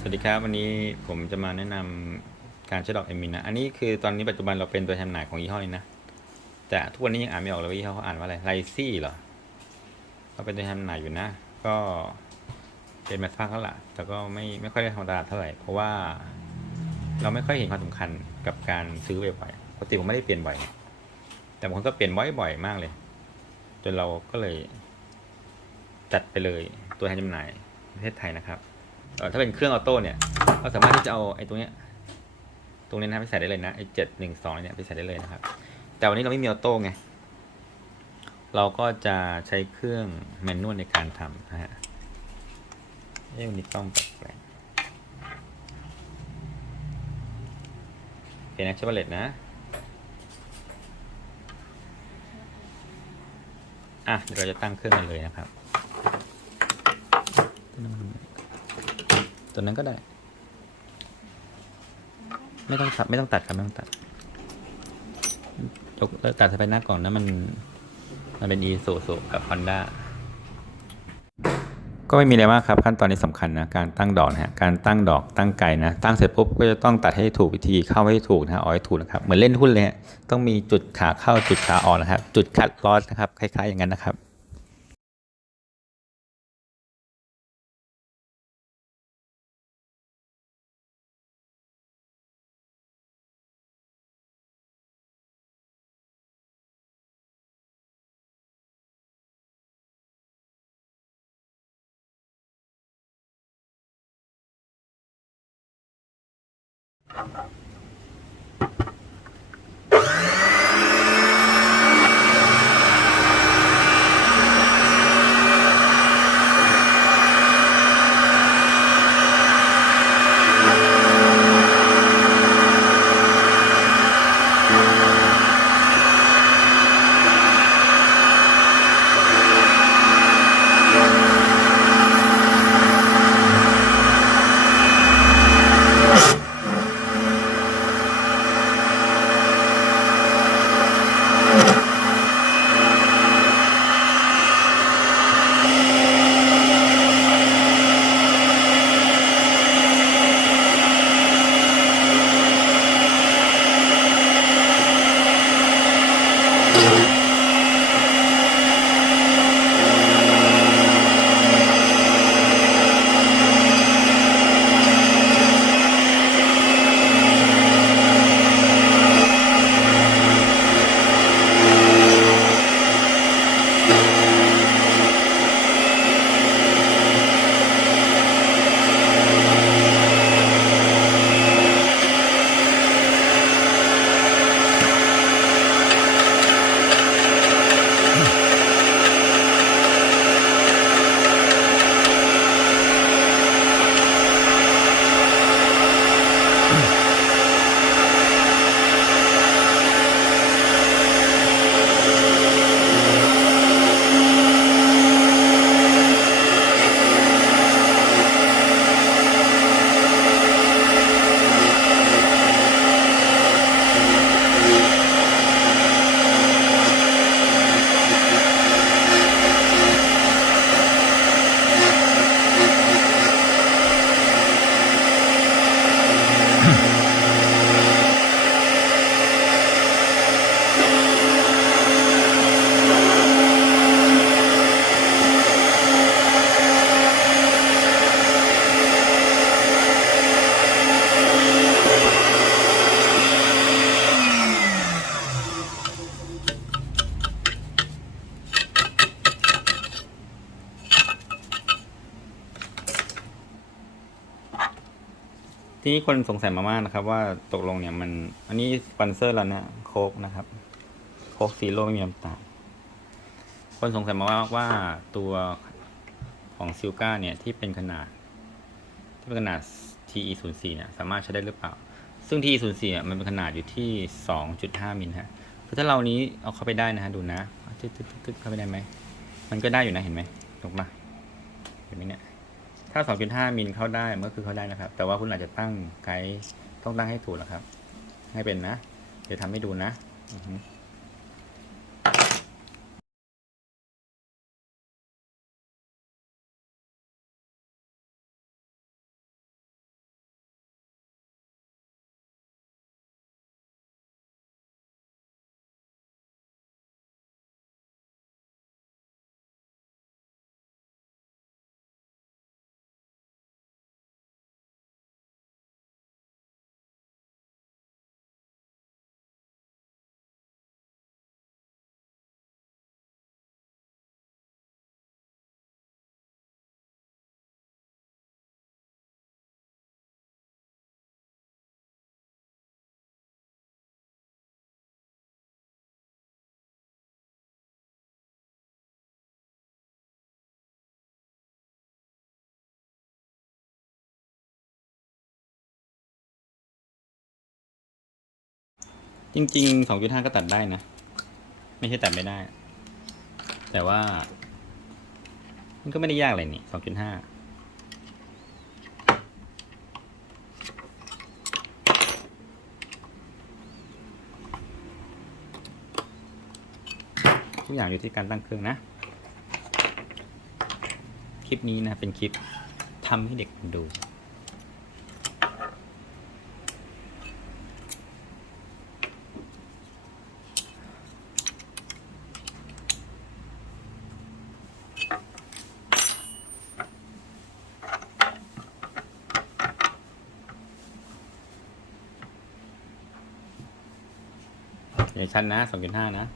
สวัสดีครับ วันนี้ผมจะมาแนะนำการใช้ดอกเอมินนะ อันนี้คือตอนนี้ปัจจุบันเราเป็นตัวแทนหน่ายของยี่ห้อนี้นะ แต่ทุกวันนี้ยังอ่านไม่ออกเลยว่ายี่ห้อเขาอ่านว่าอะไรไรซี่เหรอเราเป็นตัวแทนหน่ายอยู่นะ ก็เป็นมาสักพักแล้วล่ะแต่ก็ไม่ไม่ค่อยได้ทำตลาดเท่าไหร่ เพราะว่าเราไม่ค่อยเห็นความสำคัญกับการซื้อบ่อยๆปกติผมไม่ได้เปลี่ยนบ่อย แต่บางคนก็เปลี่ยนบ่อยๆมากเลย จนเราก็เลย จัดไปเลยตัวแทนจำหน่ายประเทศไทยนะครับ ถ้าเป็นเครื่องออโต้เนี่ยเราสามารถที่จะเอาไอ้ตรงเนี้ยตรงนี้นะไปใส่ได้เลยนะไอ้เจ็ดหนึ่งสองเนี่ยไปใส่ได้เลยนะครับ แต่วันนี้เราไม่มีออโต้ไงเราก็จะใช้เครื่องแมนนวลในการทำนะฮะเอ้วันนี้ต้องแปลกๆเป็นนะเชฟเบเลตนะ อะเดี๋ยวเราจะตั้งเครื่องกันเลยนะครับ ตัวนั้นก็ได้ ไม่ต้องตัดไม่ต้องตัดครับไม่ต้องตัดยกเลิกตัดสไปหนักก่อนนะมันมันเป็นอีโซโซกับ Honda ก็ไม่มีอะไรมากครับขั้นตอนนี้สำคัญนะการตั้งดอกนะฮะการตั้งดอกตั้งไก่นะตั้งเสร็จปุ๊บก็จะต้องตัดให้ถูกวิธีเข้าให้ถูกนะฮะเอาให้ถูกนะครับเหมือนเล่นหุ้นเลยฮะต้องมีจุดขาเข้าจุดขาออกนะครับ จุดคัดลอสนะครับคล้ายๆอย่างนั้นนะครับ Ha ha ha. ทีนี้คนสงสัยมามากนะครับ ว่าตกลงเนี่ยมัน อันนี้สปอนเซอร์เราเนี่ยโคกนะครับ โคกซีโร่ไม่มีน้ำตาลคนสงสัยมาว่าว่าตัวของซิลกาเนี่ยที่เป็นขนาด ที่เป็นขนาด TE 0 4เนี่ยสามารถใช้ได้หรือเปล่า ซึ่ง TE 0 4เนี่ยมันเป็นขนาดอยู่ที่ 2.5มิลฮะคือถ้าเรานี้เอาเข้าไปได้นะฮะดูนะตึ๊ดตึ๊ดตึ๊ดตึ๊ดเข้าไปได้ไหมมันก็ได้อยู่นะเห็นไหมถูกปะเห็นไหมเนี่ย ถ้า 2.5 มิลเข้าได้มันก็คือเข้าได้นะครับ แต่ว่าคุณอาจจะตั้งไกด์ต้องตั้งให้ถูกนะครับ ให้เป็นนะ เดี๋ยวทำให้ดูนะ จริงๆสองจุดห้าก็ตัดได้นะ ไม่ใช่ตัดไม่ได้ แต่ว่า มันก็ไม่ได้ยากอะไรนี่สองจุดห้าทุกอย่างอยู่ที่การตั้งเครื่องนะ คลิปนี้นะเป็นคลิปทำให้เด็กดู ชั้นนะสองจุดห้านะ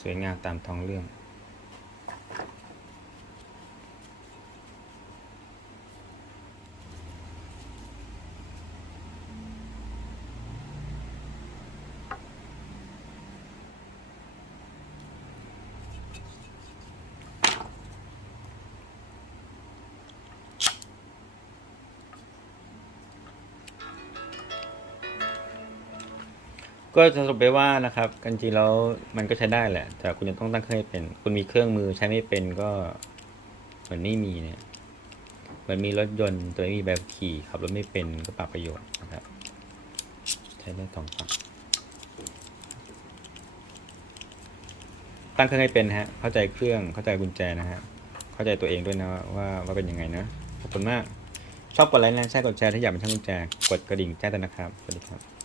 สวยงามตามท้องเรื่อง ก็จะสรุปไปว่านะครับกันจริงแล้วมันก็ใช้ได้แหละ แต่คุณยังต้องตั้งเครื่องให้เป็น คุณมีเครื่องมือใช้ไม่เป็นก็เหมือนไม่มีเนี่ยเหมือนมีรถยนต์ตัวไม่มีแบบขี่ขับรถไม่เป็นก็ปรับประโยชน์นะครับ ใช้ได้สองฝั่งตั้งเครื่องให้เป็นฮะ เข้าใจเครื่องเข้าใจกุญแจนะฮะ เข้าใจตัวเองด้วยนะว่าว่าเป็นยังไงนะขอบคุณมากชอบกดไลค์นะใช่กดแชร์ถ้าอยากเป็นช่างกุญแจกดกระดิ่งแจ้งเตือนะครับสวัสดีครับ